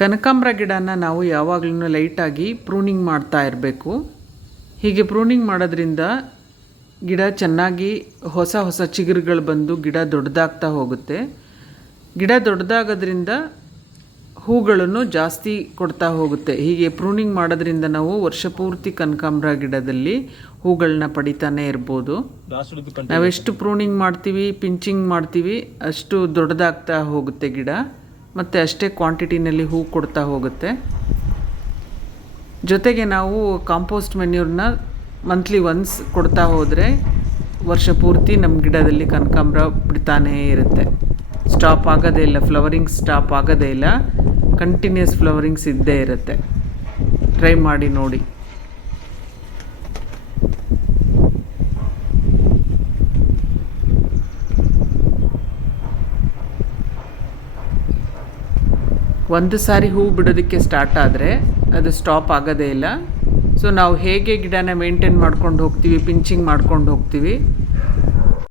ಕನಕಾಂಬರ ಗಿಡನ ನಾವು ಯಾವಾಗಲೂ ಲೈಟಾಗಿ ಪ್ರೂನಿಂಗ್ ಮಾಡ್ತಾ ಇರಬೇಕು. ಹೀಗೆ ಪ್ರೂನಿಂಗ್ ಮಾಡೋದ್ರಿಂದ ಗಿಡ ಚೆನ್ನಾಗಿ ಹೊಸ ಹೊಸ ಚಿಗುರುಗಳು ಬಂದು ಗಿಡ ದೊಡ್ಡದಾಗ್ತಾ ಹೋಗುತ್ತೆ. ಗಿಡ ದೊಡ್ಡದಾಗೋದ್ರಿಂದ ಹೂಗಳನ್ನು ಜಾಸ್ತಿ ಕೊಡ್ತಾ ಹೋಗುತ್ತೆ. ಹೀಗೆ ಪ್ರೂನಿಂಗ್ ಮಾಡೋದ್ರಿಂದ ನಾವು ವರ್ಷ ಪೂರ್ತಿ ಕನಕಾಂಬರ ಗಿಡದಲ್ಲಿ ಹೂಗಳನ್ನ ಪಡಿತಾನೆ ಇರ್ಬೋದು. ನಾವೆಷ್ಟು ಪ್ರೂನಿಂಗ್ ಮಾಡ್ತೀವಿ ಪಿಂಚಿಂಗ್ ಮಾಡ್ತೀವಿ ಅಷ್ಟು ದೊಡ್ಡದಾಗ್ತಾ ಹೋಗುತ್ತೆ ಗಿಡ. ಮತ್ತು ಅಷ್ಟೇ ಕ್ವಾಂಟಿಟಿನಲ್ಲಿ ಹೂ ಕೊಡ್ತಾ ಹೋಗುತ್ತೆ. ಜೊತೆಗೆ ನಾವು ಕಾಂಪೋಸ್ಟ್ ಮೆನ್ಯೂರ್ನ ಮಂತ್ಲಿ ಒನ್ಸ್ ಕೊಡ್ತಾ ಹೋದರೆ ವರ್ಷ ಪೂರ್ತಿ ನಮ್ಮ ಗಿಡದಲ್ಲಿ ಕನಕಾಂಬರ ಬಿಡ್ತಾನೇ ಇರುತ್ತೆ. ಸ್ಟಾಪ್ ಆಗೋದೇ ಇಲ್ಲ, ಫ್ಲವರಿಂಗ್ ಸ್ಟಾಪ್ ಆಗೋದೇ ಇಲ್ಲ, ಕಂಟಿನ್ಯೂಸ್ ಫ್ಲವರಿಂಗ್ಸ್ ಇದ್ದೇ ಇರುತ್ತೆ. ಟ್ರೈ ಮಾಡಿ ನೋಡಿ. ಒಂದು ಸಾರಿ ಹೂ ಬಿಡೋದಕ್ಕೆ ಸ್ಟಾರ್ಟ್ ಆದರೆ ಅದು ಸ್ಟಾಪ್ ಆಗೋದೇ ಇಲ್ಲ. ಸೊ ನಾವು ಹೇಗೆ ಗಿಡನ ಮೇಂಟೈನ್ ಮಾಡ್ಕೊಂಡು ಹೋಗ್ತೀವಿ ಪಿಂಚಿಂಗ್ ಮಾಡ್ಕೊಂಡು ಹೋಗ್ತೀವಿ.